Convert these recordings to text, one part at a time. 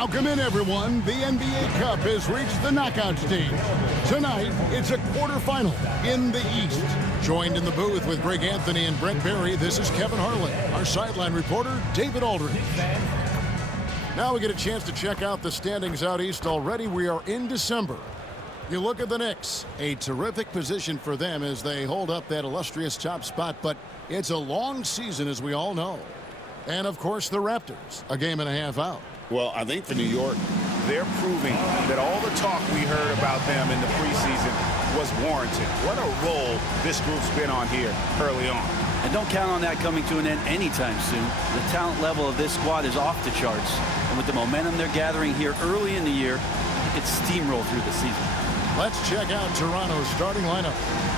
Welcome in, everyone. The NBA Cup has reached the knockout stage. Tonight, it's a quarterfinal in the East. Joined in the booth with Greg Anthony and Brent Barry, this is Kevin Harlan. Our sideline reporter, David Aldridge. Now we get a chance to check out the standings out East already. We are in December. You look at the Knicks, a terrific position for them as they hold up that illustrious top spot, but it's a long season, as we all know. And, of course, the Raptors, a game and a half out. Well, I think for New York, they're proving that all the talk we heard about them in the preseason was warranted. What a role this group's been on here early on. And don't count on that coming to an end anytime soon. The talent level of this squad is off the charts. And with the momentum they're gathering here early in the year, it could steamroll through the season. Let's check out Toronto's starting lineup.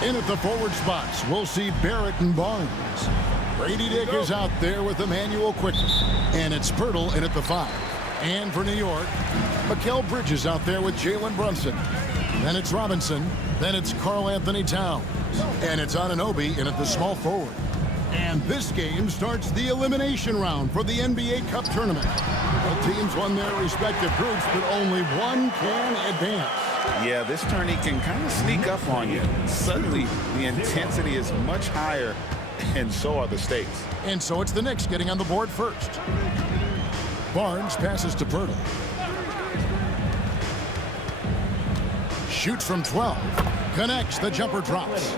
In at the forward spots, we'll see Barrett and Barnes. Grady Dick is out there with Emmanuel Quickly. And it's Pirtle in at the 5. And for New York, Mikal Bridges out there with Jalen Brunson. Then it's Robinson. Then it's Karl Anthony Towns. And it's Anunoby in at the small forward. And this game starts the elimination round for the NBA Cup tournament. The teams won their respective groups, but only one can advance. Yeah, this tourney can kind of sneak up on you. Suddenly, the intensity is much higher, and so are the stakes. And so it's the Knicks getting on the board first. Barnes passes to Pirtle. Shoots from 12. Connects, the jumper drops.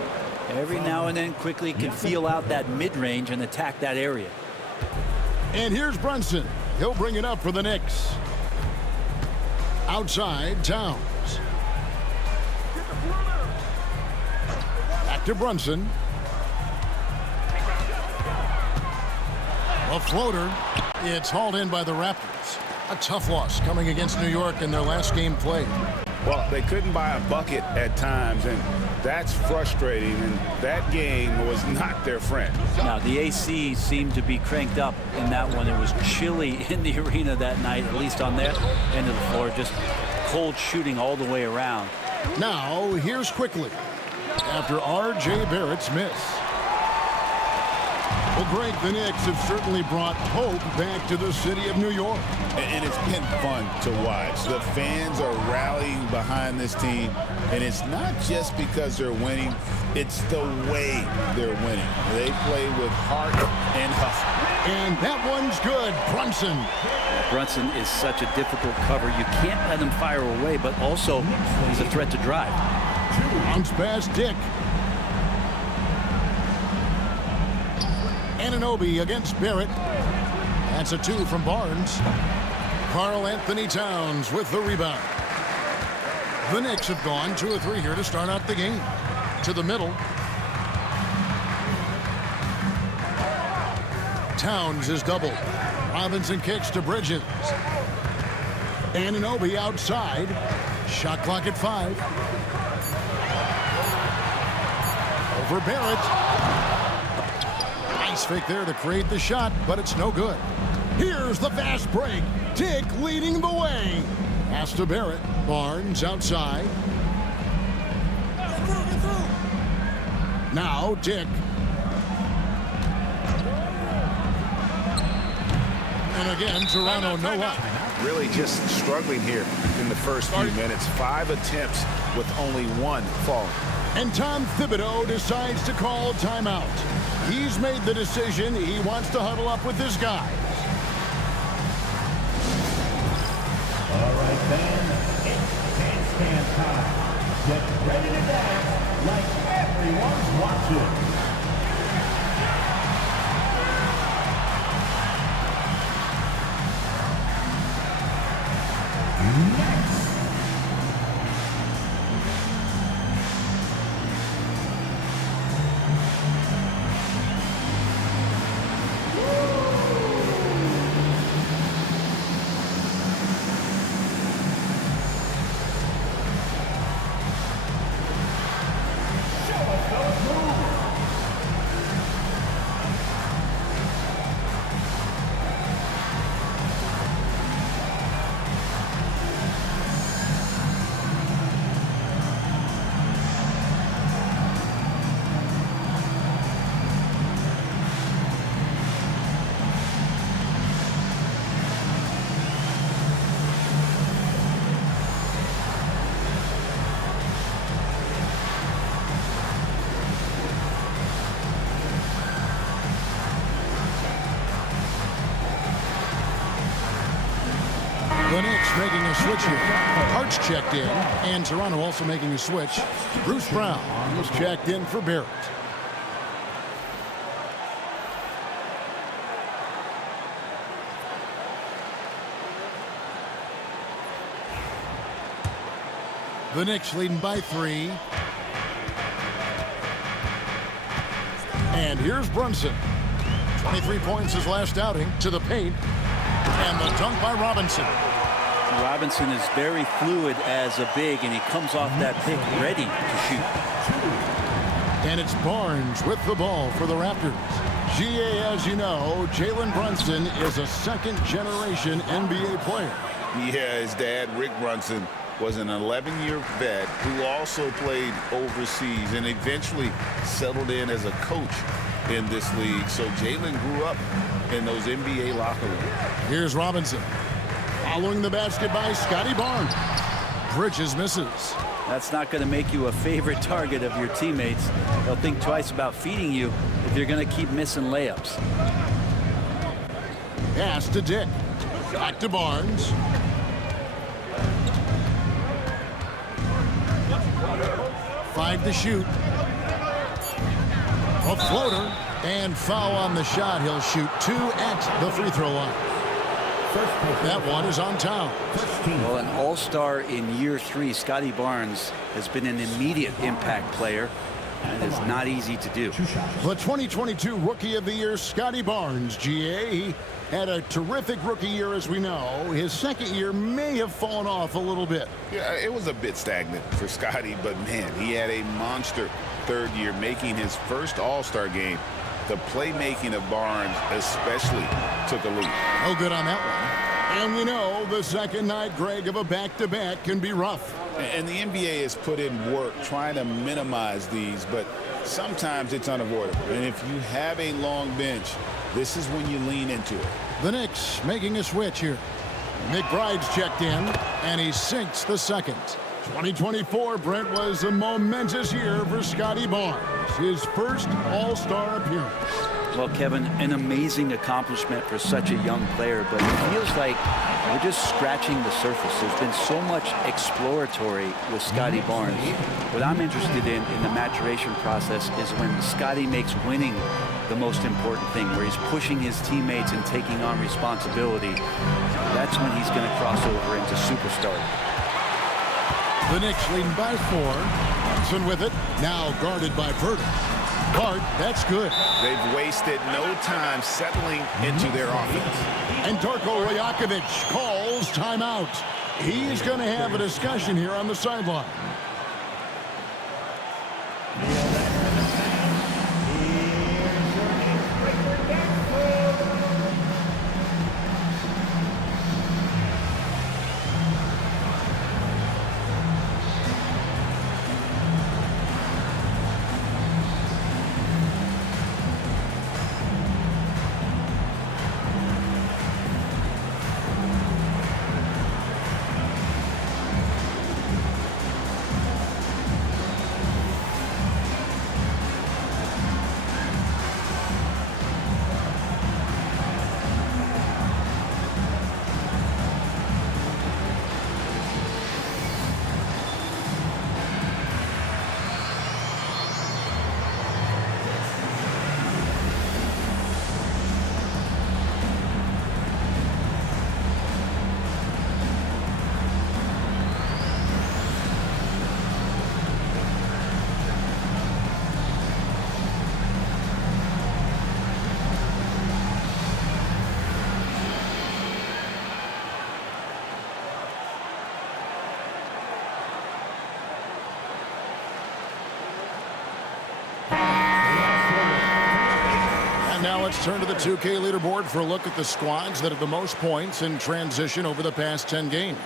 Every now and then Quickly can feel out that mid-range and attack that area. And here's Brunson. He'll bring it up for the Knicks. Outside, Towns. Back to Brunson. A floater. It's hauled in by the Raptors. A tough loss coming against New York in their last game played. Well, they couldn't buy a bucket at times, and that's frustrating, and that game was not their friend. Now, the AC seemed to be cranked up in that one. It was chilly in the arena that night, at least on that end of the floor. Just cold shooting all the way around. Now, here's Quickly after R.J. Barrett's miss. Well, Greg, the Knicks have certainly brought hope back to the city of New York. And it's been fun to watch. The fans are rallying behind this team, and it's not just because they're winning, it's the way they're winning. They play with heart and hustle. And that one's good. Brunson. Brunson is such a difficult cover. You can't let him fire away, but also he's a threat to drive. Bounce pass, Dick. Anunoby against Barrett. That's a 2 from Barnes. Karl Anthony Towns with the rebound. The Knicks have gone 2 or 3 here to start out the game. To the middle. Towns is doubled. Robinson kicks to Bridges. Anunoby outside. Shot clock at 5. Over Barrett. Nice fake there to create the shot, but it's no good. Here's the fast break. Dick leading the way. Pass to Barrett. Barnes outside. Get through. Now Dick. And again, Toronto no luck. Really just struggling here in the first few minutes. 5 attempts with only 1 falling. And Tom Thibodeau decides to call timeout. He's made the decision. He wants to huddle up with his guys. All right, fans, it's handstand time. Get ready to dance like everyone's watching. Next. making a switch here. Hart's checked in, and Toronto also making a switch. Bruce Brown was checked in for Barrett. The Knicks leading by 3. And here's Brunson. 23 points his last outing, to the paint. And the dunk by Robinson. Robinson is very fluid as a big, and he comes off that pick ready to shoot. And it's Barnes with the ball for the Raptors. GA, as you know, Jalen Brunson is a second-generation NBA player. Yeah, his dad, Rick Brunson, was an 11-year vet who also played overseas and eventually settled in as a coach in this league. So Jalen grew up in those NBA locker rooms. Here's Robinson. Following the basket by Scotty Barnes. Bridges misses. That's not going to make you a favorite target of your teammates. They'll think twice about feeding you if you're going to keep missing layups. Pass to Dick. Back to Barnes. Five to shoot. A floater. And foul on the shot. He'll shoot 2 at the free throw line. That one is on Towns. Well, an all-star in year 3, Scotty Barnes has been an immediate impact player, and it's not easy to do. The 2022 Rookie of the Year, Scotty Barnes, GA. He had a terrific rookie year, as we know. His second year may have fallen off a little bit. Yeah, it was a bit stagnant for Scotty, but man, he had a monster third year, making his first all-star game. The playmaking of Barnes especially took a leap. Oh, good on that one. And we know the second night, Greg, of a back-to-back can be rough. And the NBA has put in work trying to minimize these, but sometimes it's unavoidable. And if you have a long bench, this is when you lean into it. The Knicks making a switch here. McBride's checked in, and he sinks the second. 2024, Brent, was a momentous year for Scotty Barnes. His first All-Star appearance. Well, Kevin, an amazing accomplishment for such a young player, but it feels like we're just scratching the surface. There's been so much exploratory with Scotty Barnes. What I'm interested in the maturation process is when Scotty makes winning the most important thing, where he's pushing his teammates and taking on responsibility. That's when he's going to cross over into superstar. The Knicks leading by 4. Brunson with it, now guarded by Purtle. Hart, that's good. They've wasted no time settling into their offense. And Darko Rajakovic calls timeout. He's going to have a discussion here on the sideline. Now let's turn to the 2K leaderboard for a look at the squads that have the most points in transition over the past 10 games.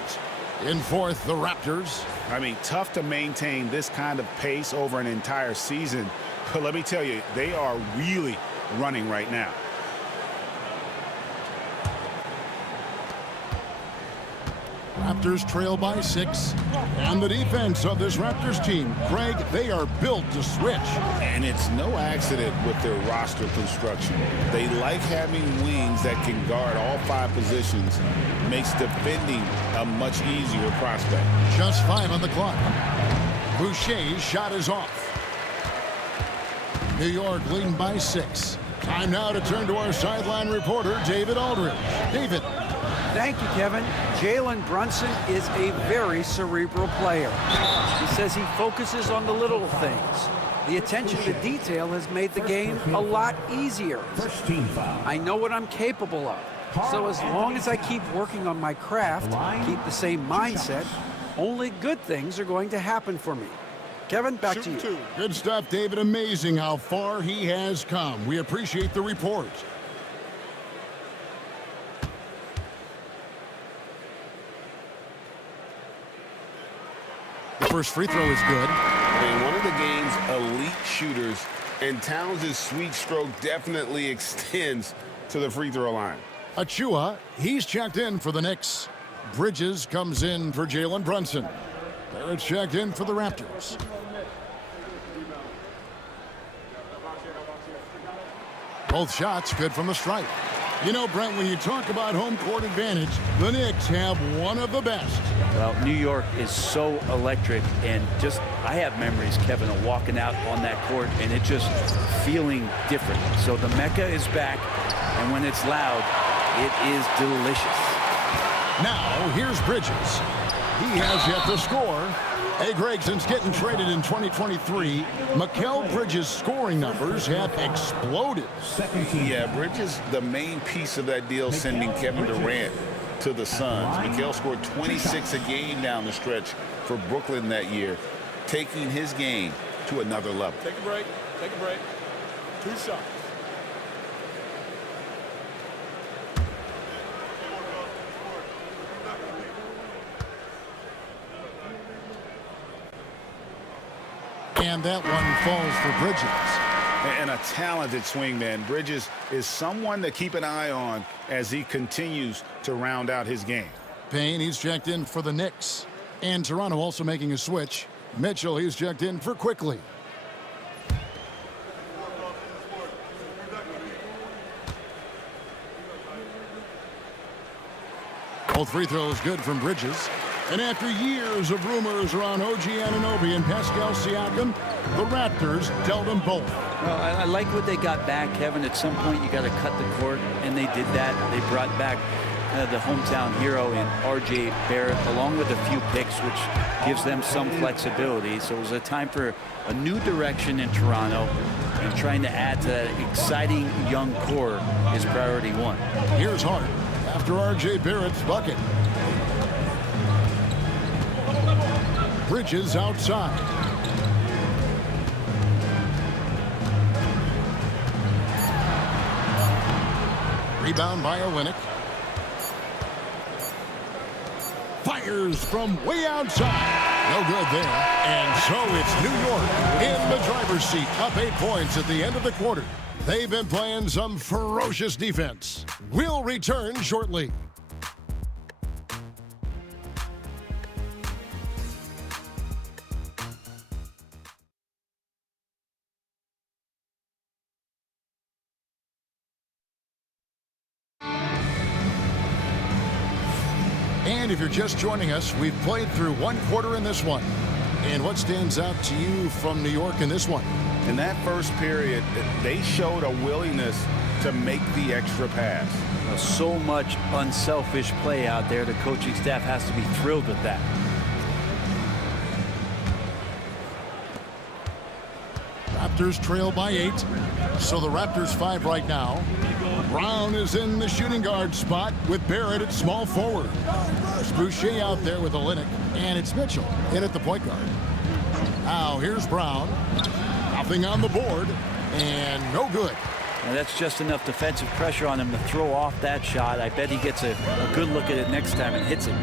In fourth, the Raptors. I mean, tough to maintain this kind of pace over an entire season. But let me tell you, they are really running right now. Raptors trail by 6. And the defense of this Raptors team, Greg, they are built to switch. And it's no accident with their roster construction. They like having wings that can guard all 5 positions. Makes defending a much easier prospect. Just 5 on the clock. Boucher's shot is off. New York leading by 6. Time now to turn to our sideline reporter, David Aldridge. David. Thank you, Kevin. Jalen Brunson is a very cerebral player. He says he focuses on the little things. The attention to detail has made the game a lot easier. First team foul. I know what I'm capable of. So as long as I keep working on my craft, keep the same mindset, only good things are going to happen for me. Kevin, back to you. Good stuff, David. Amazing how far he has come. We appreciate the report. The first free throw is good. And one of the game's elite shooters, and Towns' sweet stroke definitely extends to the free throw line. Achua, he's checked in for the Knicks. Bridges comes in for Jalen Brunson. Barrett's checked in for the Raptors. Both shots good from the stripe. You know, Brent, when you talk about home court advantage, the Knicks have one of the best. Well, New York is so electric, and just I have memories, Kevin, of walking out on that court and it just feeling different. So the Mecca is back, and when it's loud, it is delicious. Now, here's Bridges. He has yet to score. Hey, Greg, since getting traded in 2023, Mikal Bridges' scoring numbers have exploded. Yeah, Bridges, the main piece of that deal, sending Kevin Durant to the Suns. Mikal scored 26 a game down the stretch for Brooklyn that year, taking his game to another level. Take a break. Take a break. 2 shots. And that one falls for Bridges. And a talented swingman. Bridges is someone to keep an eye on as he continues to round out his game. Payne, he's checked in for the Knicks. And Toronto also making a switch. Mitchell, he's checked in for Quickly. Both free throws good from Bridges. And after years of rumors around OG Anunoby and Pascal Siakam, the Raptors dealt them both. Well, I like what they got back, Kevin. At some point, you got to cut the court, and they did that. They brought back the hometown hero in R.J. Barrett, along with a few picks, which gives them some flexibility. So it was a time for a new direction in Toronto, and trying to add to that exciting young core is priority 1. Here's Hart after R.J. Barrett's bucket. Bridges outside. Rebound by Olynyk. Fires from way outside. No good there. And so it's New York in the driver's seat, up 8 points at the end of the quarter. They've been playing some ferocious defense. We'll return shortly. And if you're just joining us, we've played through 1 quarter in this one. And what stands out to you from New York in this one? In that first period, they showed a willingness to make the extra pass. So much unselfish play out there. The coaching staff has to be thrilled with that. Raptors trail by 8. So the Raptors 5 right now. Brown is in the shooting guard spot with Barrett at small forward. There's Boucher out there with Olynyk, and it's Mitchell in at the point guard. Now here's Brown. Nothing on the board, and no good. And that's just enough defensive pressure on him to throw off that shot. I bet he gets a good look at it next time and hits it.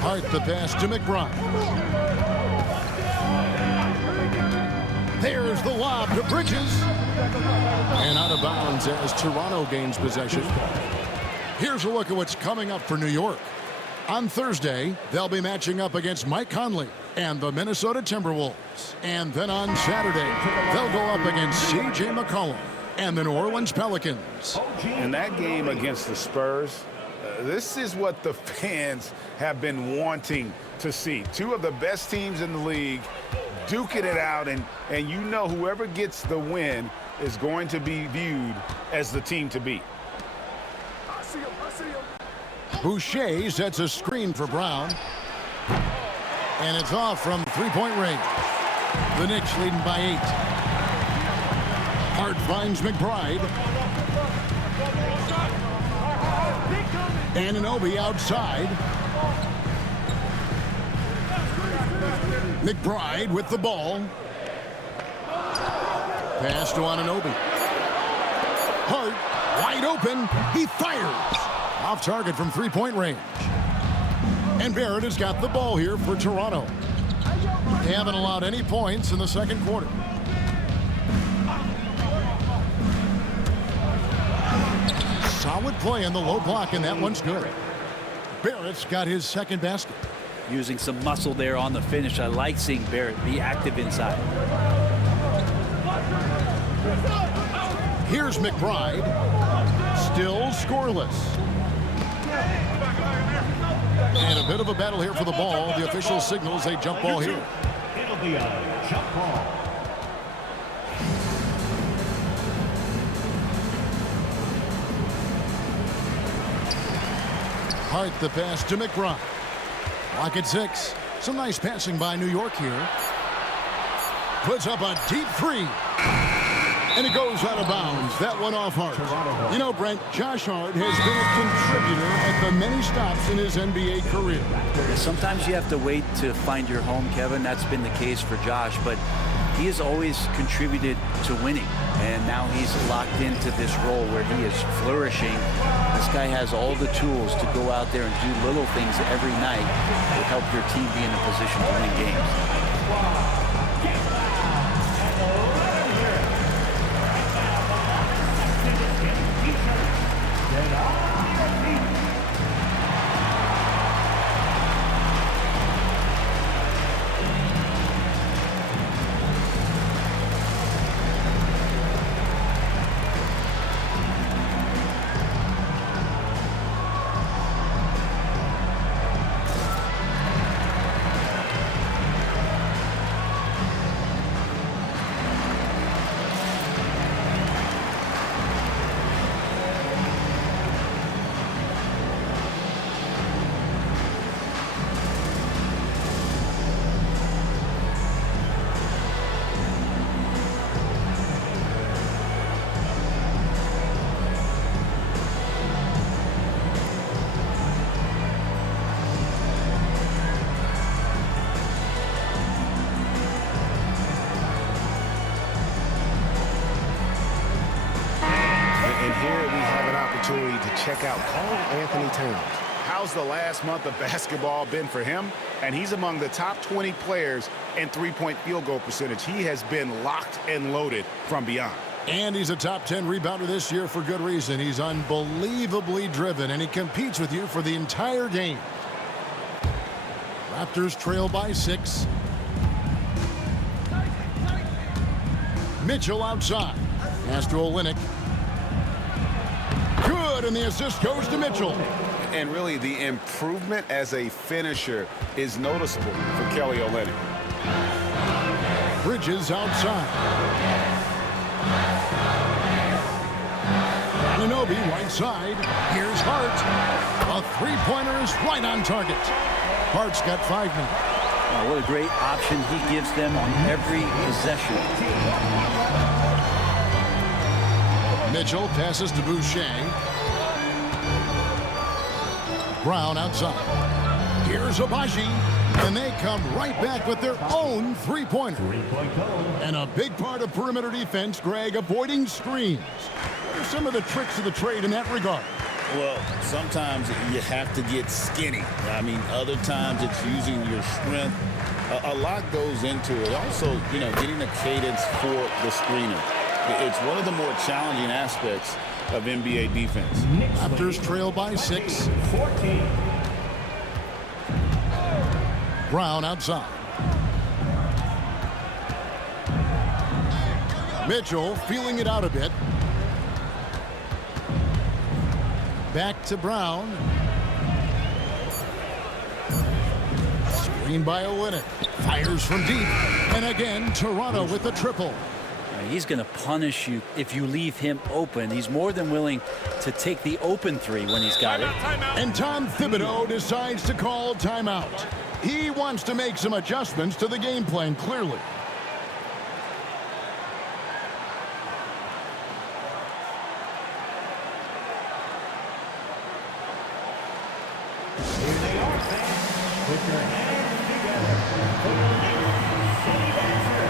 Hart the pass to McBride. There's the lob to Bridges. And out of bounds as Toronto gains possession. Here's a look at what's coming up for New York. On Thursday, they'll be matching up against Mike Conley and the Minnesota Timberwolves. And then on Saturday, they'll go up against C.J. McCollum and the New Orleans Pelicans. In that game against the Spurs, this is what the fans have been wanting to see. Two of the best teams in the league duking it out, and you know whoever gets the win is going to be viewed as the team to beat. Boucher sets a screen for Brown. And it's off from three-point range. The Knicks leading by 8. Hart finds McBride. Anunoby outside. McBride with the ball. Pass to Anunoby. Hart wide open. He fires. Off target from three-point range. And Barrett has got the ball here for Toronto. They haven't allowed any points in the second quarter. Solid play in the low block, and that one's good. Barrett's got his second basket. Using some muscle there on the finish. I like seeing Barrett be active inside. Here's McBride. Still scoreless. And a bit of a battle here for the ball. The official signals a jump ball here. It'll be a jump ball. Hart the pass to McBride. Lock at 6. Some nice passing by New York here. Puts up a deep three. And it goes out of bounds. That one off Hart. You know, Brent, Josh Hart has been a contributor at the many stops in his NBA career. Sometimes you have to wait to find your home, Kevin. That's been the case for Josh, but he has always contributed to winning. And now he's locked into this role where he is flourishing. This guy has all the tools to go out there and do little things every night to help your team be in a position to win games. Check out Carl Anthony Towns. How's the last month of basketball been for him? And he's among the top 20 players in three-point field goal percentage. He has been locked and loaded from beyond. And he's a top 10 rebounder this year for good reason. He's unbelievably driven, and he competes with you for the entire game. Raptors trail by 6. Mitchell outside. Pass to Olynyk. Good, and the assist goes to Mitchell. And really, the improvement as a finisher is noticeable for Kelly Olynyk. Bridges outside. Anunoby right side. Here's Hart. A three-pointer is right on target. Hart's got 5 minutes. Oh, what a great option he gives them on every possession. Mitchell passes to Boucher. Brown outside. Here's Abaji. And they come right back with their own three-pointer. And a big part of perimeter defense, Greg, avoiding screens. What are some of the tricks of the trade in that regard? Well, sometimes you have to get skinny. I mean, other times it's using your strength. A lot goes into it. Also, you know, getting a cadence for the screener. It's one of the more challenging aspects of NBA defense. Raptors trail by 6. Brown outside. Mitchell feeling it out a bit. Back to Brown. Screen by Olynyk. Fires from deep. And again, Toronto with the triple. He's going to punish you if you leave him open. He's more than willing to take the open three when he's got it. And Tom Thibodeau decides to call timeout. He wants to make some adjustments to the game plan, clearly. Here they are, fans. Put your hands together for the Knicks City Baxter.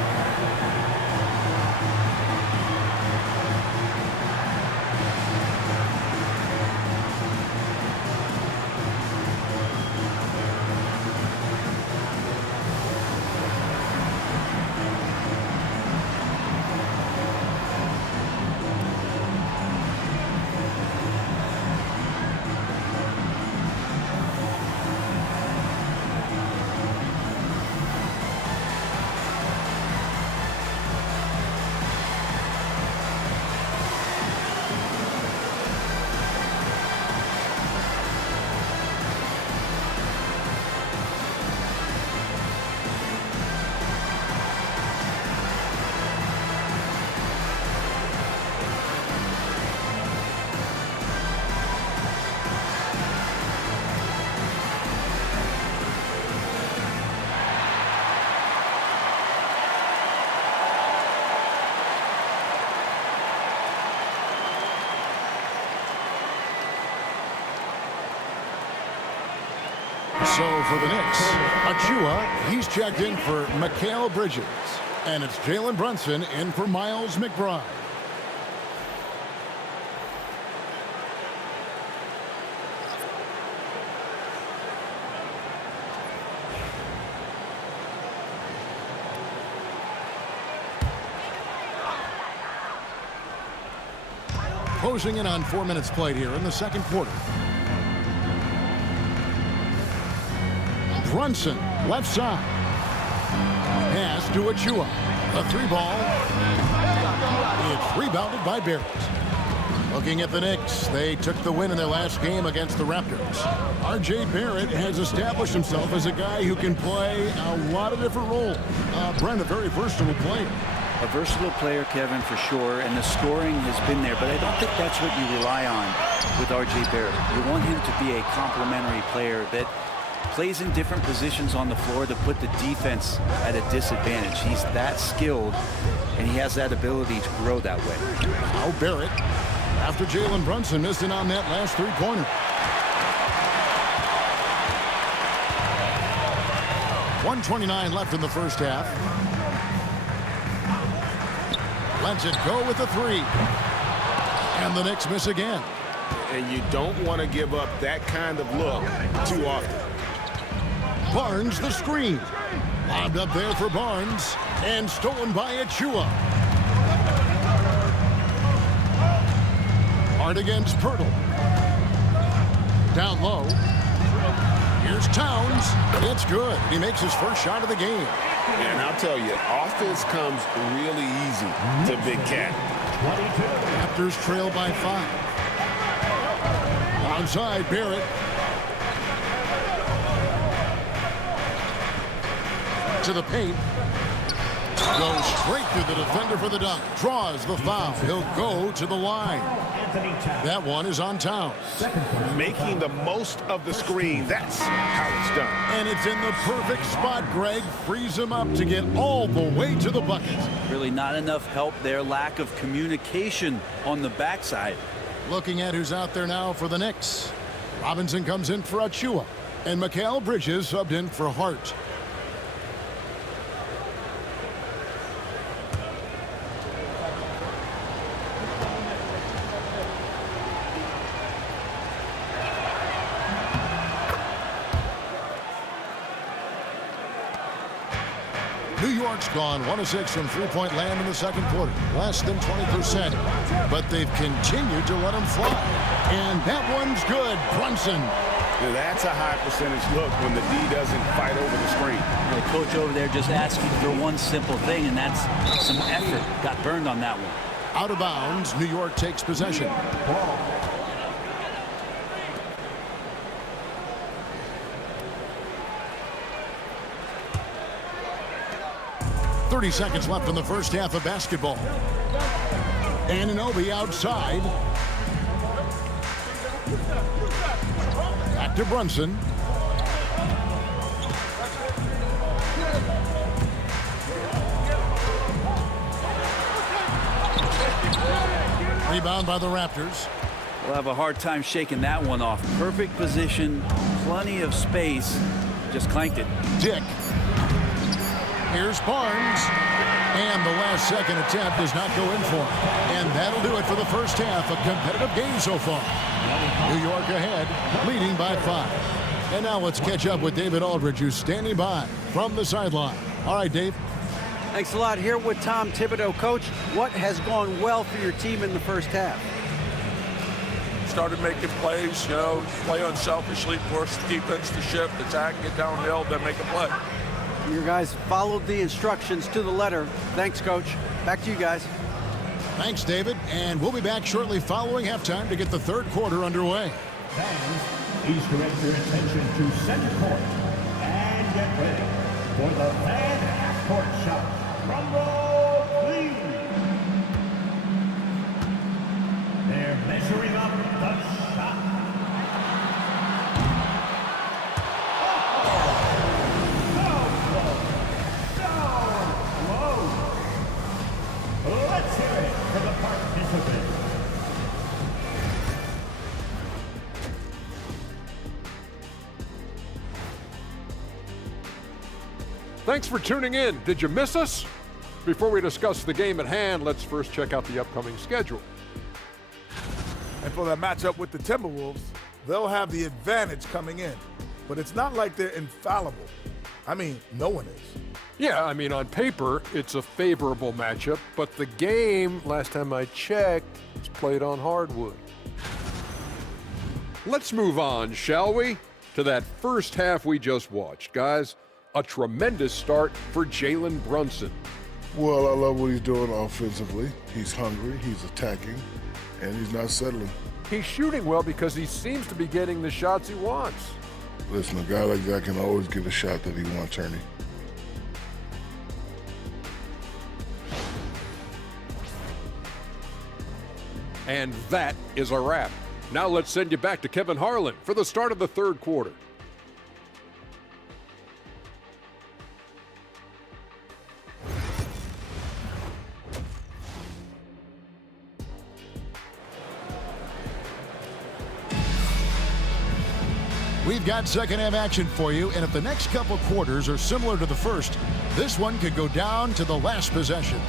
So for the Knicks, Achua, he's checked in for Mikal Bridges. And it's Jalen Brunson in for Miles McBride. Closing in on 4 minutes played here in the second quarter. Brunson, left side. Pass to Achua. A three ball. It's rebounded by Barrett. Looking at the Knicks, they took the win in their last game against the Raptors. R.J. Barrett has established himself as a guy who can play a lot of different roles. Brent, a very versatile player. A versatile player, Kevin, for sure, and the scoring has been there, but I don't think that's what you rely on with R.J. Barrett. You want him to be a complementary player that plays in different positions on the floor to put the defense at a disadvantage. He's that skilled, and he has that ability to grow that way. Now Barrett, after Jalen Brunson missed in on that last three-pointer. .129 left in the first half. Lets it go with a three. And the Knicks miss again. And you don't want to give up that kind of look too often. Barnes the screen. Lobbed up there for Barnes. And stolen by Achua. Hard against Pirtle. Down low. Here's Towns. It's good. He makes his first shot of the game. And I'll tell you, offense comes really easy to Big Cat. Raptors trail by 5. Onside, Barrett. To the paint. Goes straight through the defender for the dunk. Draws the foul. He'll go to the line. That one is on Towns. Making the most of the screen. That's how it's done. And it's in the perfect spot, Greg. Frees him up to get all the way to the bucket. Really not enough help there. Lack of communication on the backside. Looking at who's out there now for the Knicks. Robinson comes in for Achua. And Mikal Bridges subbed in for Hart. New York's gone 1 of 6 from three-point land in the second quarter. Less than 20%. But they've continued to let them fly. And that one's good. Brunson. Now that's a high percentage look when the D doesn't fight over the screen. The coach over there just asking for one simple thing, and that's some effort. Got burned on that one. Out of bounds, New York takes possession. 30 seconds left in the first half of basketball. Anunoby outside. Back to Brunson. Rebound by the Raptors. We'll have a hard time shaking that one off. Perfect position, plenty of space. Just clanked it. Dick. Here's Barnes. And the last second attempt does not go in for him. And that'll do it for the first half. A competitive game so far. New York ahead, leading by 5. And now let's catch up with David Aldridge, who's standing by from the sideline. All right, Dave. Thanks a lot. Here with Tom Thibodeau. Coach, what has gone well for your team in the first half? Started making plays, play unselfishly, force the defense to shift, attack, get downhill, then make a play. Your guys followed the instructions to the letter. Thanks, Coach. Back to you guys. Thanks, David. And we'll be back shortly following halftime to get the third quarter underway. Fans, please direct your attention to center court and get ready for the fan half-court shot. Rumble, please. They're measuring up the shot. Let's hear it for the participants. Thanks for tuning in. Did you miss us? Before we discuss the game at hand, let's first check out the upcoming schedule. And for that matchup with the Timberwolves, they'll have the advantage coming in. But it's not like they're infallible. I mean, no one is. Yeah, I mean, on paper, it's a favorable matchup, but the game, last time I checked, was played on hardwood. Let's move on, shall we? To that first half we just watched, guys. A tremendous start for Jalen Brunson. Well, I love what he's doing offensively. He's hungry, he's attacking, and he's not settling. He's shooting well because he seems to be getting the shots he wants. Listen, a guy like that can always get a shot that he wants, Ernie. And that is a wrap. Now let's send you back to Kevin Harlan for the start of the third quarter. We've got second half action for you, and if the next couple quarters are similar to the first, this one could go down to the last possession.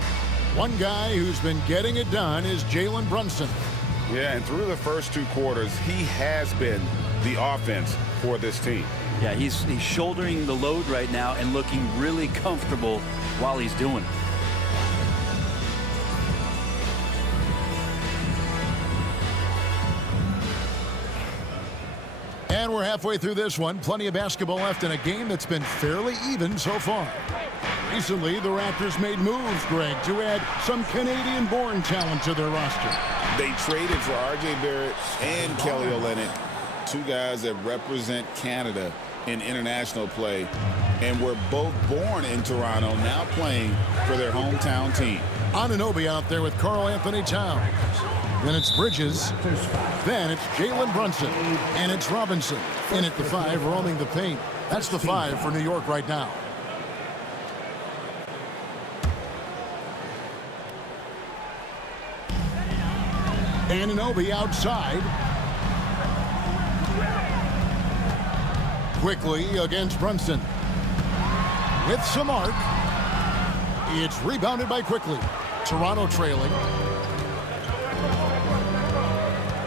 One guy who's been getting it done is Jalen Brunson. Yeah, and through the first 2 quarters, he has been the offense for this team. Yeah, he's shouldering the load right now and looking really comfortable while he's doing it. And we're halfway through this one. Plenty of basketball left in a game that's been fairly even so far. Recently, the Raptors made moves, Greg, to add some Canadian-born talent to their roster. They traded for R.J. Barrett and Kelly Olynyk, 2 guys that represent Canada in international play, and were both born in Toronto, now playing for their hometown team. Anunoby out there with Karl-Anthony Towns. Then it's Bridges. Then it's Jalen Brunson. And it's Robinson. In at the 5, roaming the paint. That's the 5 for New York right now. Anunoby outside. Quickly against Brunson. With some arc. It's rebounded by Quickly. Toronto trailing.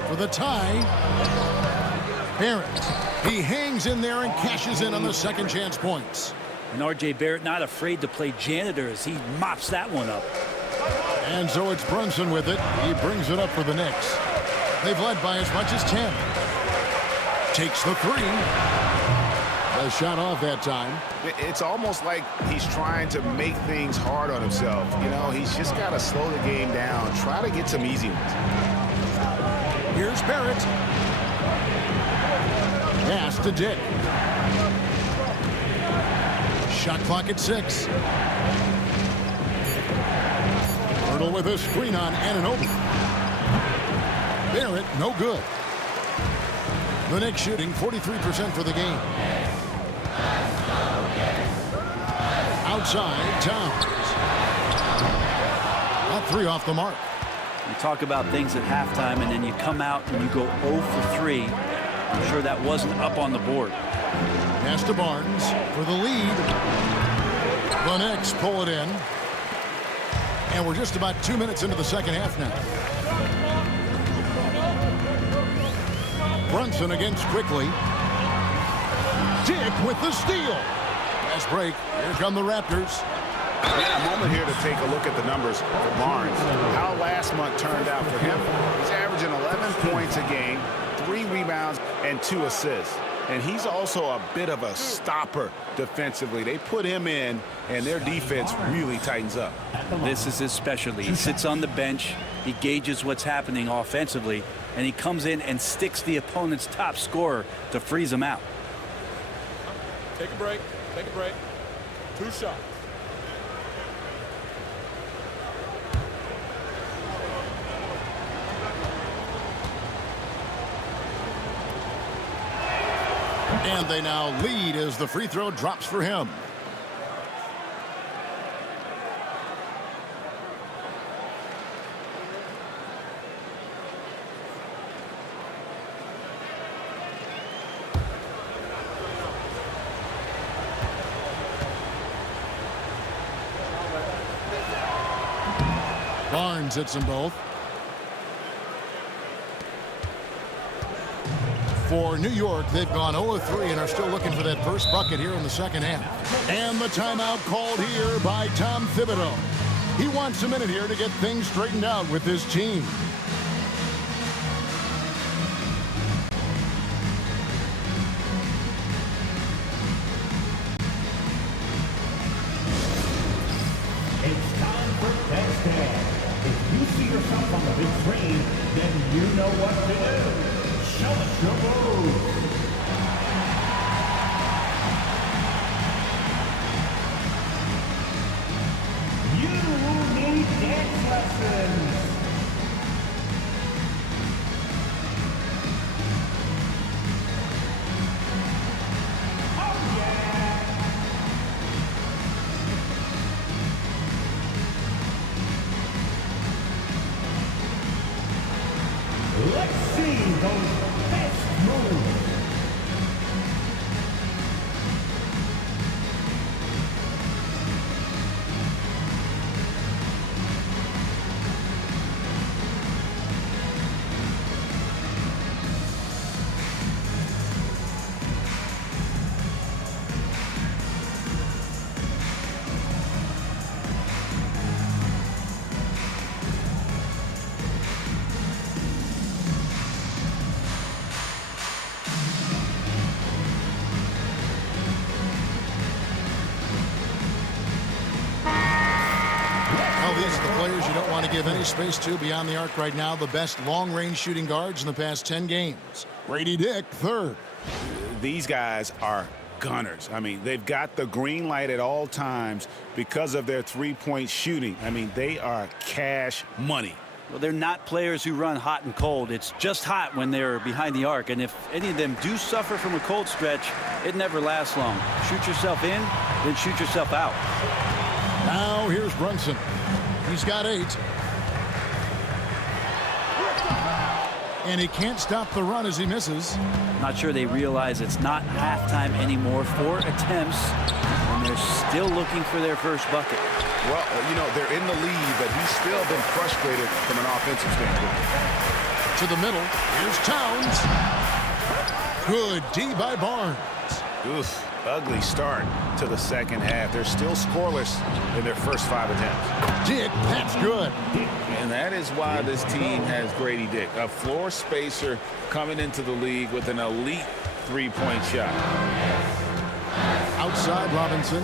For the tie, Barrett. He hangs in there and cashes in on the second chance points. And R.J. Barrett not afraid to play janitor as he mops that one up. And so it's Brunson with it. He brings it up for the Knicks. They've led by as much as 10. Takes the three. The shot off that time. It's almost like he's trying to make things hard on himself. You know, he's just got to slow the game down. Try to get some easy ones. Here's Barrett. Pass to Dick. Shot clock at 6. Pirtle with a screen on Anunoby. Barrett, no good. The Knicks shooting 43% for the game. Outside, Towns. That 3 off the mark. You talk about things at halftime, and then you come out and you go 0 for 3. I'm sure that wasn't up on the board. Pass to Barnes for the lead. The Knicks pull it in. And we're just about 2 minutes into the second half now. Brunson against Quickly. Dick with the steal. Fast break. Here come the Raptors. Yeah, a moment here to take a look at the numbers for Barnes. How last month turned out for him. He's averaging 11 points a game, 3 rebounds, and 2 assists. And he's also a bit of a stopper defensively. They put him in, and their defense really tightens up. This is his specialty. He sits on the bench, he gauges what's happening offensively, and he comes in and sticks the opponent's top scorer to freeze him out. Take a break. Take a break. 2 shots. And they now lead as the free throw drops for him. Barnes hits them both. For New York, they've gone 0-3 and are still looking for that first bucket here in the second half. And the timeout called here by Tom Thibodeau. He wants a minute here to get things straightened out with his team. It's time for Best Dad. If you see yourself on the big screen, then you know what to do. Show us your move. You need dance lessons. Oh, yeah. Let's see those best moves. These are the players you don't want to give any space to beyond the arc right now. The best long-range shooting guards in the past 10 games. Grady Dick, third. These guys are gunners. I mean, they've got the green light at all times because of their three-point shooting. I mean, they are cash money. Well, they're not players who run hot and cold. It's just hot when they're behind the arc. And if any of them do suffer from a cold stretch, it never lasts long. Shoot yourself in, then shoot yourself out. Now here's Brunson. He's got 8. And he can't stop the run as he misses. Not sure they realize it's not halftime anymore. 4 attempts, and they're still looking for their first bucket. Well, you know, they're in the lead, but he's still been frustrated from an offensive standpoint. To the middle. Here's Towns. Good D by Barnes. Oof. Ugly start to the second half. They're still scoreless in their first 5 attempts. Dick, that's good. And that that is why this team has Grady Dick, a floor spacer coming into the league with an elite three-point shot. Outside Robinson.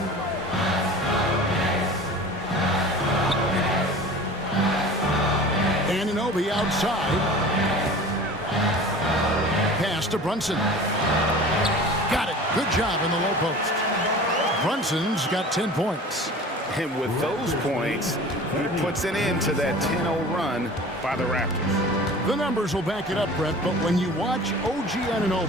Anunoby outside. Pass to Brunson. Got it. Good job in the low post. Brunson's got 10 points. And with those points, he puts an end to that 10-0 run by the Raptors. The numbers will back it up, Brett, but when you watch OG Anunoby,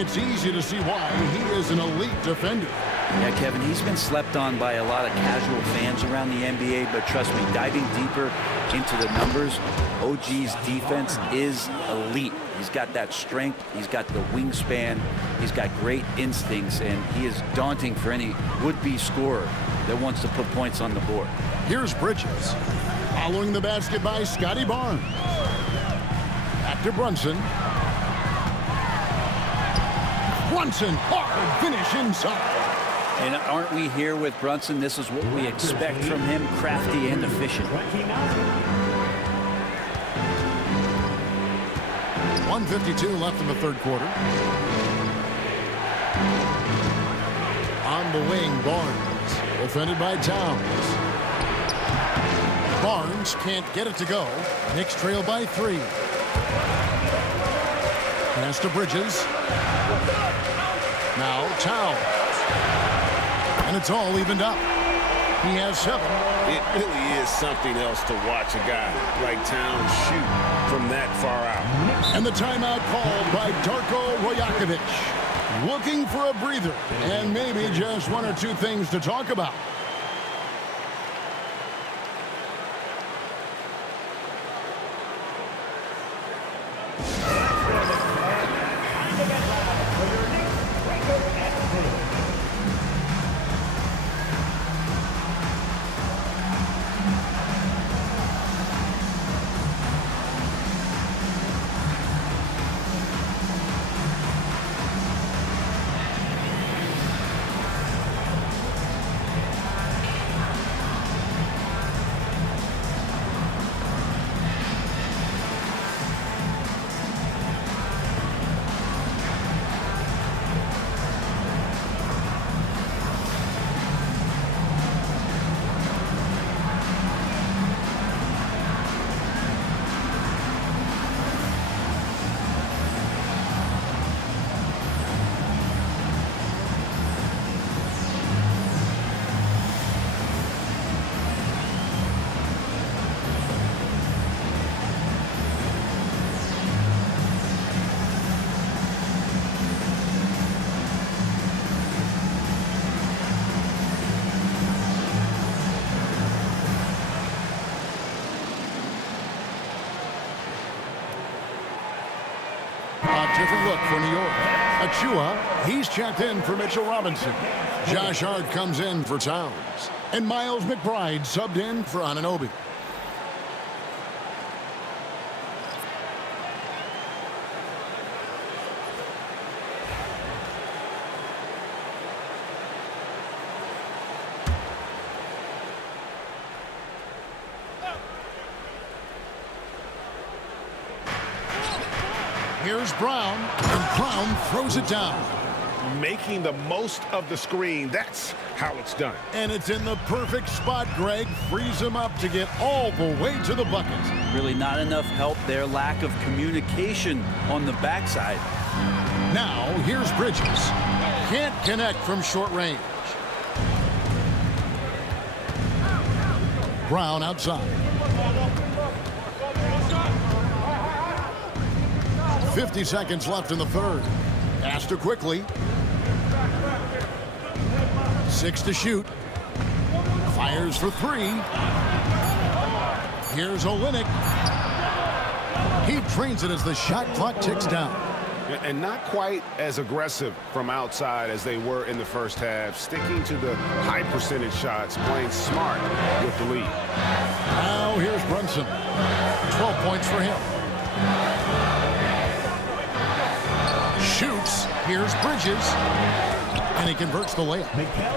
it's easy to see why he is an elite defender. Yeah, Kevin, he's been slept on by a lot of casual fans around the NBA, but trust me, diving deeper into the numbers, OG's defense is elite. He's got that strength, he's got the wingspan, he's got great instincts, and he is daunting for any would-be scorer that wants to put points on the board. Here's Bridges. Following the basket by Scotty Barnes. Back to Brunson. Brunson, hard finish inside. And aren't we here with Brunson? This is what we expect from him, crafty and efficient. 1:52 left in the third quarter. On the wing, Barnes, defended by Towns. Barnes can't get it to go. Knicks trail by 3. Pass to Bridges. Now Towns. And it's all evened up. He has 7. It really is something else to watch a guy like Towns shoot from that far out. And the timeout called by Darko Rajakovic. Looking for a breather and maybe just 1 or 2 things to talk about. Different look for New York. Achua, he's checked in for Mitchell Robinson. Josh Hart comes in for Towns. And Miles McBride subbed in for Anunoby. Here's Brown, and Brown throws it down. Making the most of the screen. That's how it's done. And it's in the perfect spot, Greg. Frees him up to get all the way to the bucket. Really not enough help there. Lack of communication on the backside. Now, here's Bridges. Can't connect from short range. Brown outside. 50 seconds left in the third. Pass to quickly. 6 to shoot. Fires for 3. Here's Olynyk. He drains it as the shot clock ticks down. And not quite as aggressive from outside as they were in the first half. Sticking to the high percentage shots, playing smart with the lead. Now here's Brunson. 12 points for him. Shoots. Here's Bridges. And he converts the layup.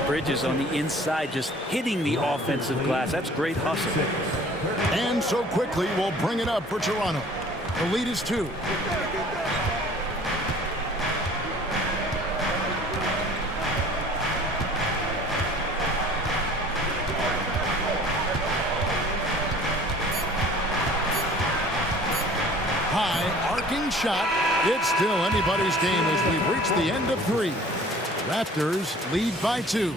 Bridges on the inside just hitting the offensive glass. That's great hustle. And so quickly we'll bring it up for Toronto. The lead is 2. High arcing shot. It's still anybody's game as we've reached the end of 3. Raptors lead by 2.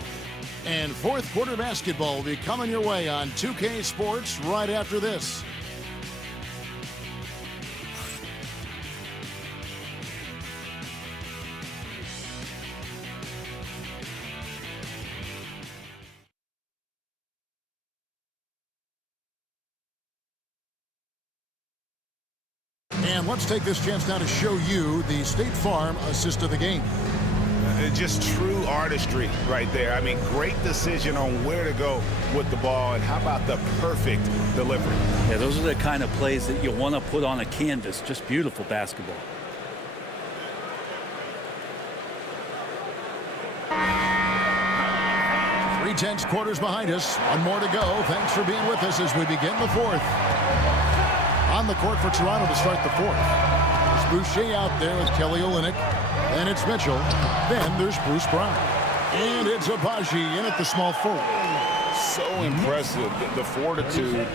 And fourth quarter basketball will be coming your way on 2K Sports right after this. And let's take this chance now to show you the State Farm assist of the game. Just true artistry right there. I mean, great decision on where to go with the ball, and how about the perfect delivery? Yeah, those are the kind of plays that you want to put on a canvas. Just beautiful basketball. Three-tenths quarters behind us. One more to go. Thanks for being with us as we begin the fourth. On the court for Toronto to start the fourth. There's Boucher out there with Kelly Olynyk. Then it's Mitchell. Then there's Bruce Brown. And it's Abaji in at the small forward. So impressive, the fortitude,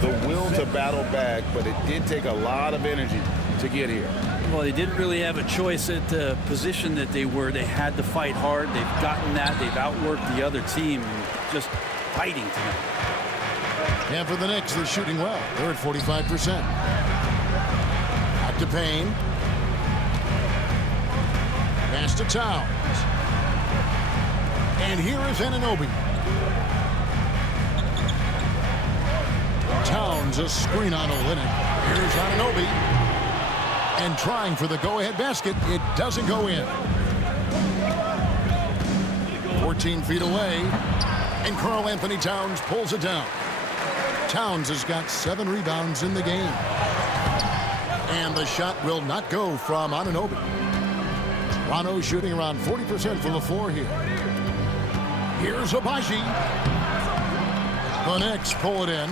the will to battle back, but it did take a lot of energy to get here. Well, they didn't really have a choice at the position that they were. They had to fight hard. They've gotten that. They've outworked the other team, just fighting tonight. And for the Knicks, they're shooting well. They're at 45%. Back to Payne. Pass to Towns. And here is Anunoby. Towns, a screen on Olynyk. Here's Anunoby. And trying for the go-ahead basket. It doesn't go in. 14 feet away. And Karl Anthony Towns pulls it down. Towns has got 7 rebounds in the game. And the shot will not go from Anunoby. Toronto shooting around 40% from the floor here. Here's Abaji. The Knicks pull it in.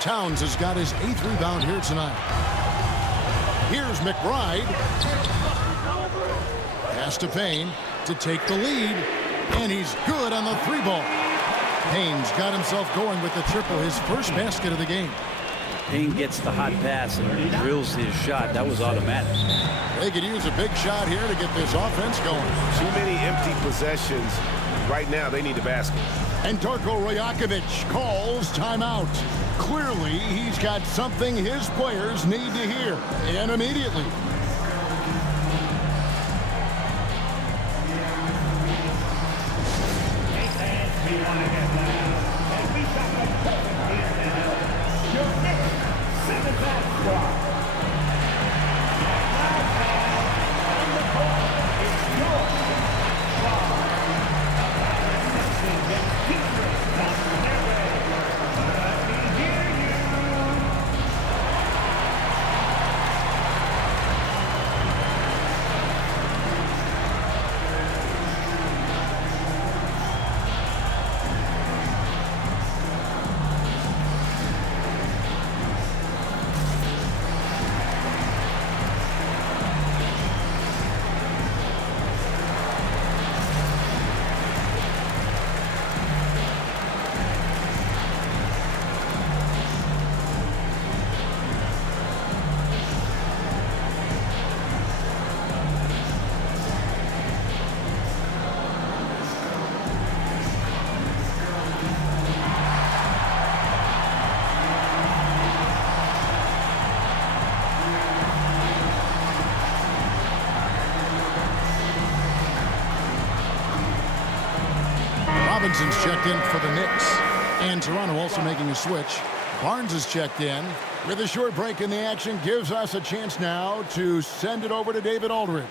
Towns has got his 8th rebound here tonight. Here's McBride. Pass to Payne to take the lead. And he's good on the 3-ball. Payne's got himself going with the triple, his first basket of the game. Payne gets the hot pass and drills his shot. That was automatic. They could use a big shot here to get this offense going. Too many empty possessions. Right now, they need the basket. And Darko Rajakovic calls timeout. Clearly, he's got something his players need to hear, and immediately. Robinson's checked in for the Knicks. And Toronto also making a switch. Barnes is checked in. With a short break in the action, gives us a chance now to send it over to David Aldridge.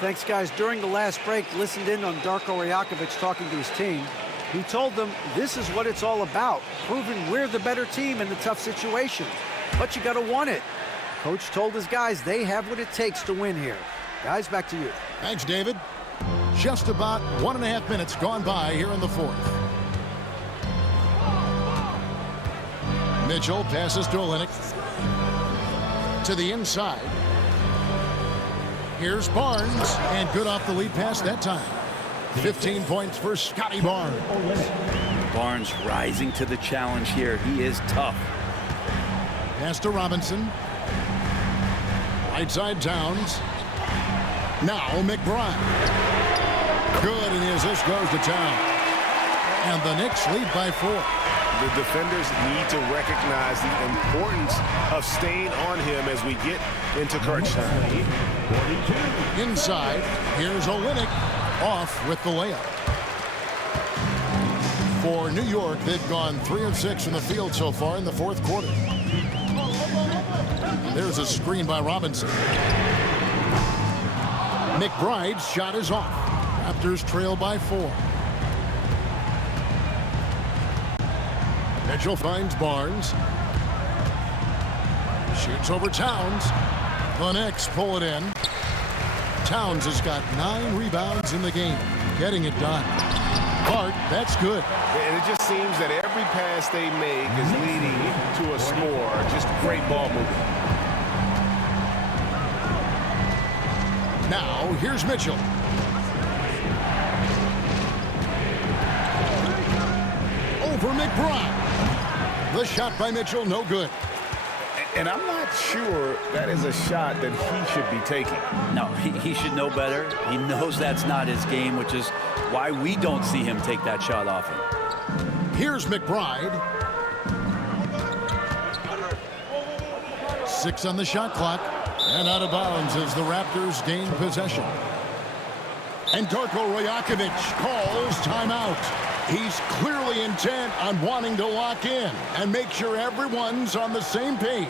Thanks, guys. During the last break, listened in on Darko Rajakovic talking to his team. He told them this is what it's all about, proving we're the better team in the tough situations. But you got to want it. Coach told his guys they have what it takes to win here. Guys, back to you. Thanks, David. Just about 1.5 minutes gone by here in the fourth. Mitchell passes to Olynyk. To the inside. Here's Barnes, and good off the lead pass that time. 15 points for Scotty Barnes. Barnes rising to the challenge here. He is tough. Pass to Robinson. Right side Towns. Now McBride. Good, and the assist goes to Towns. And the Knicks lead by 4. The defenders need to recognize the importance of staying on him as we get into crunch time. Inside, here's Olynyk off with the layup. For New York, they've gone 3 of 6 from the field so far in the fourth quarter. There's a screen by Robinson. McBride's shot is off. Raptors trail by 4. Mitchell finds Barnes. Shoots over Towns. The Knicks pull it in. Towns has got 9 rebounds in the game, getting it done. Bart, that's good. And it just seems that every pass they make is leading to a score. Just great ball movement. Now, here's Mitchell. Over McBride. The shot by Mitchell, no good. And I'm not sure that is a shot that he should be taking. No, he should know better. He knows that's not his game, which is why we don't see him take that shot often. Here's McBride. 6 on the shot clock. And out of bounds as the Raptors gain possession. And Darko Rajakovic calls timeout. He's clearly intent on wanting to lock in and make sure everyone's on the same page.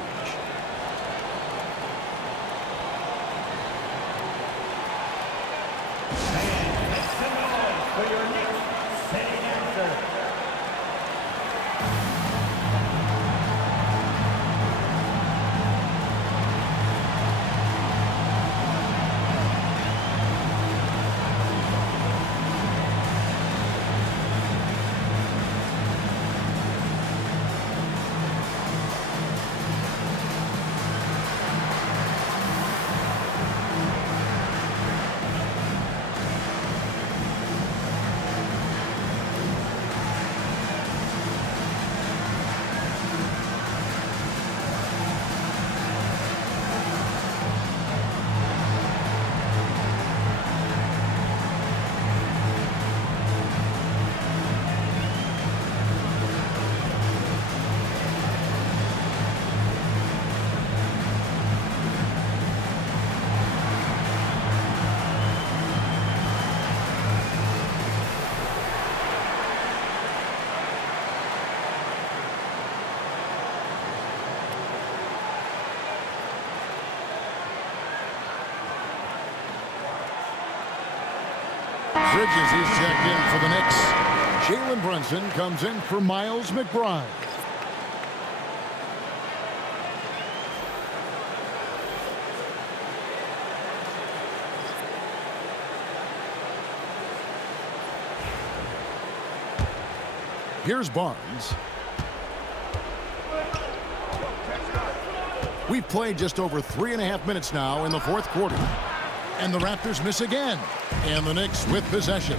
Bridges is checked in for the Knicks. Jalen Brunson comes in for Miles McBride. Here's Barnes. We've played just over 3.5 minutes now in the fourth quarter. And the Raptors miss again. And the Knicks with possession.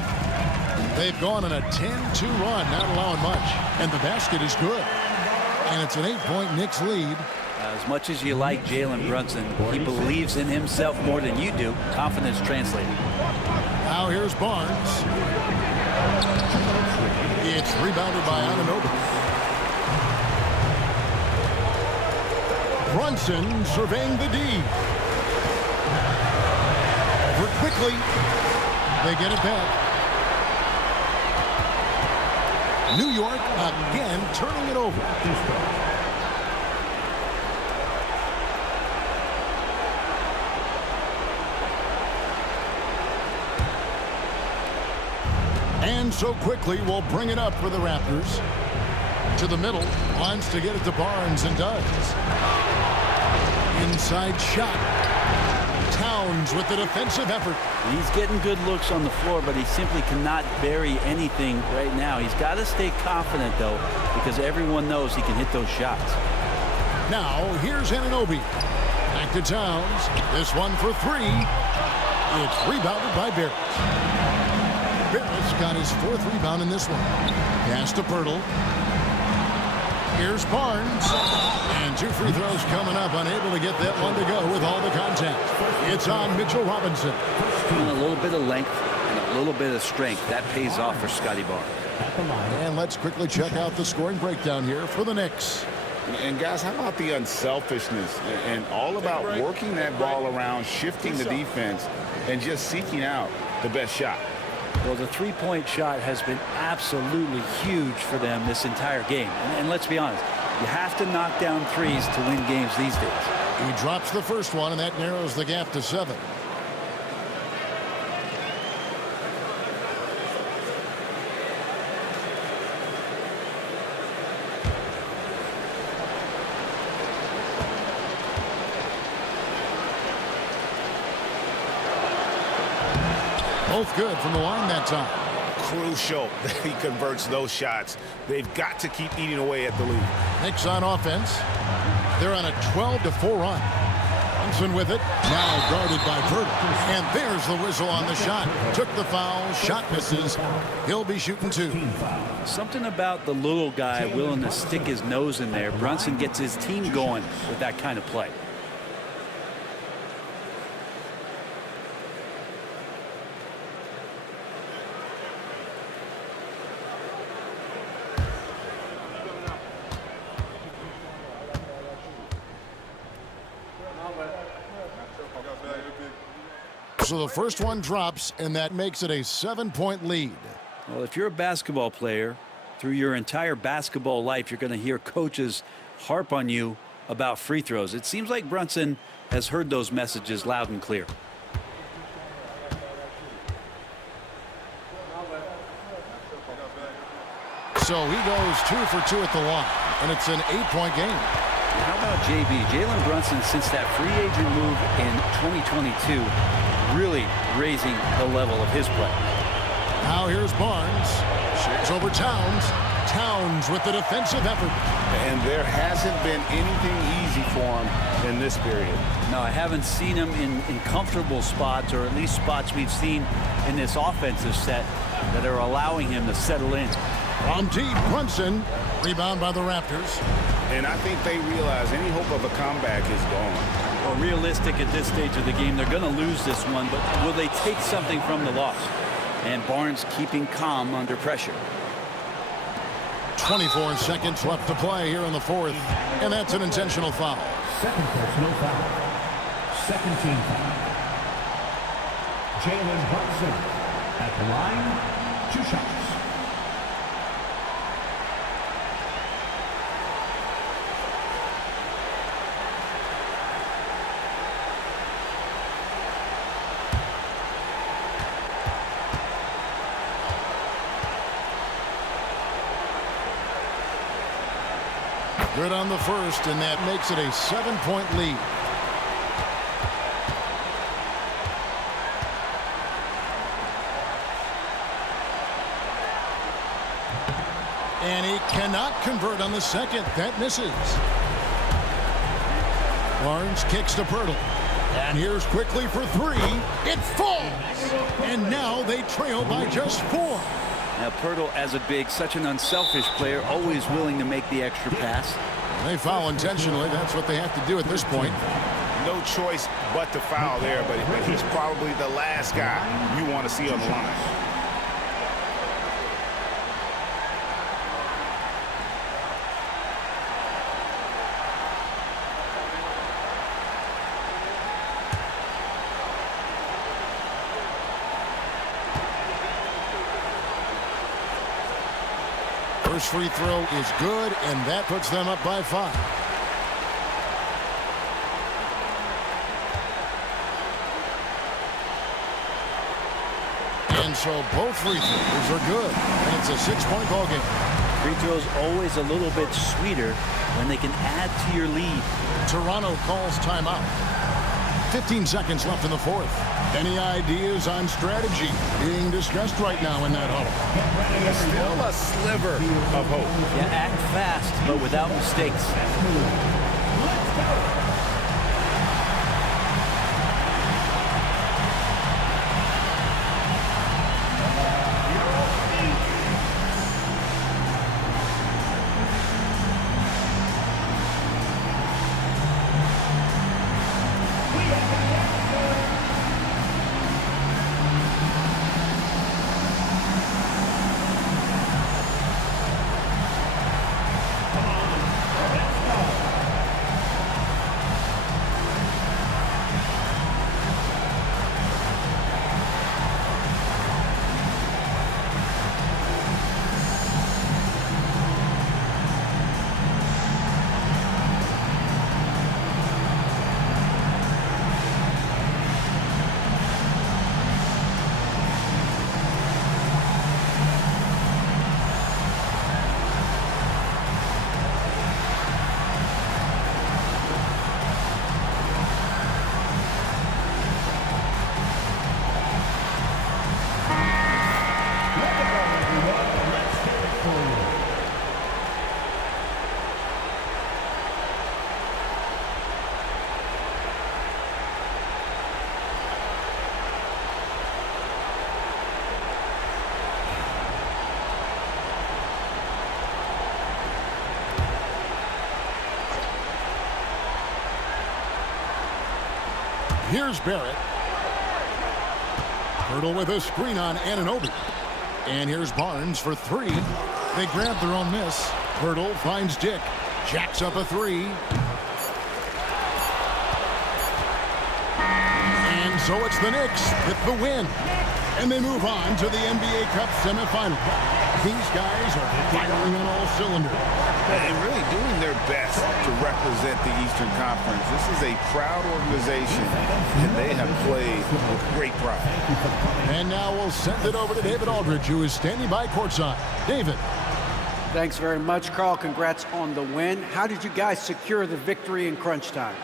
They've gone on a 10-2 run, not allowing much. And the basket is good. And it's an 8-point Knicks lead. As much as you like Jalen Brunson, he believes in himself more than you do. Confidence translated. Now here's Barnes. It's rebounded by Anunoby. Brunson surveying the D. Over quickly. They get it back. New York again turning it over. And so quickly we'll bring it up for the Raptors. To the middle, wants to get it to Barnes and does. Inside shot. Towns with the defensive effort. He's getting good looks on the floor, but he simply cannot bury anything right now. He's got to stay confident, though, because everyone knows he can hit those shots. Now, here's Anunoby. Back to Towns. This one for three. It's rebounded by Barrett. Barrett's got his 4th rebound in this one. Pass to Pirtle. Here's Barnes. And 2 free throws coming up. Unable to get that one to go with all the contact. It's on Mitchell Robinson. And a little bit of length and a little bit of strength. That pays off for Scotty Barnes. And let's quickly check out the scoring breakdown here for the Knicks. And guys, how about the unselfishness and all about working that ball around, shifting the defense, and just seeking out the best shot? Well, the three-point shot has been absolutely huge for them this entire game. And let's be honest, you have to knock down threes to win games these days. He drops the first one, and that narrows the gap to 7. Both good from the line that time. Crucial that he converts those shots. They've got to keep eating away at the lead. Knicks on offense. They're on a 12-4 run. Brunson with it. Now guarded by Pirtle. And there's the whistle on the shot. Took the foul. Shot misses. He'll be shooting 2. Something about the little guy willing to stick his nose in there. Brunson gets his team going with that kind of play. So the first one drops, and that makes it a 7-point lead. Well, if you're a basketball player, through your entire basketball life, you're going to hear coaches harp on you about free throws. It seems like Brunson has heard those messages loud and clear. So he goes 2 for 2 at the line, and it's an 8-point game. How about JB? Jalen Brunson, since that free agent move in 2022, really raising the level of his play. Now here's Barnes. Shares over Towns. Towns with the defensive effort. And there hasn't been anything easy for him in this period. No, I haven't seen him in comfortable spots, or at least spots we've seen in this offensive set that are allowing him to settle in. From deep, Brunson. Rebound by the Raptors. And I think they realize any hope of a comeback is gone. Well, realistic at this stage of the game, they're going to lose this one, but will they take something from the loss? And Barnes keeping calm under pressure. 24 seconds left to play here in the 4th, and that's an intentional foul. Second personal foul. Second team foul. Jalen Brunson at the line, 2 shots. Good on the first, and that makes it a 7-point lead. And he cannot convert on the second. That misses. Barnes kicks to Pirtle. And here's quickly for 3. It falls. And now they trail by just 4. Now, Pirtle, as a big, such an unselfish player, always willing to make the extra pass. They foul intentionally. That's what they have to do at this point. No choice but to foul there, but he's probably the last guy you want to see on the line. First free throw is good, and that puts them up by 5. And so both free throws are good, and it's a 6-point ball game. Free throws always a little bit sweeter when they can add to your lead. Toronto calls timeout. 15 seconds left in the fourth. Any ideas on strategy being discussed right now in that huddle? Still a sliver of hope. Yeah, act fast, but without mistakes. Here's Barrett. Hurdle with a screen on Anunoby. And here's Barnes for three. They grab their own miss. Hurdle finds Dick. Jacks up a three. And so it's the Knicks with the win. And they move on to the NBA Cup semifinal. These guys are firing on all cylinders. And really doing their best to represent the Eastern Conference. This is a proud organization, and they have played with great pride. And now we'll send it over to David Aldridge, who is standing by courtside. David. Thanks very much, Carl. Congrats on the win. How did you guys secure the victory in crunch time?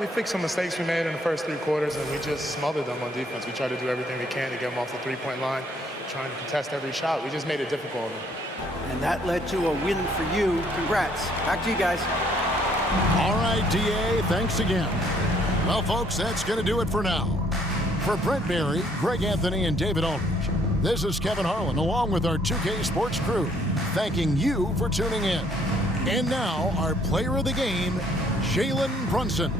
We fixed some mistakes we made in the first 3 quarters, and we just smothered them on defense. We tried to do everything we can to get them off the three-point line, trying to contest every shot. We just made it difficult. And that led to a win for you. Congrats. Back to you guys. All right, DA, thanks again. Well, folks, that's going to do it for now. For Brent Barry, Greg Anthony, and David Aldridge, this is Kevin Harlan, along with our 2K Sports crew, thanking you for tuning in. And now, our player of the game, Jalen Brunson.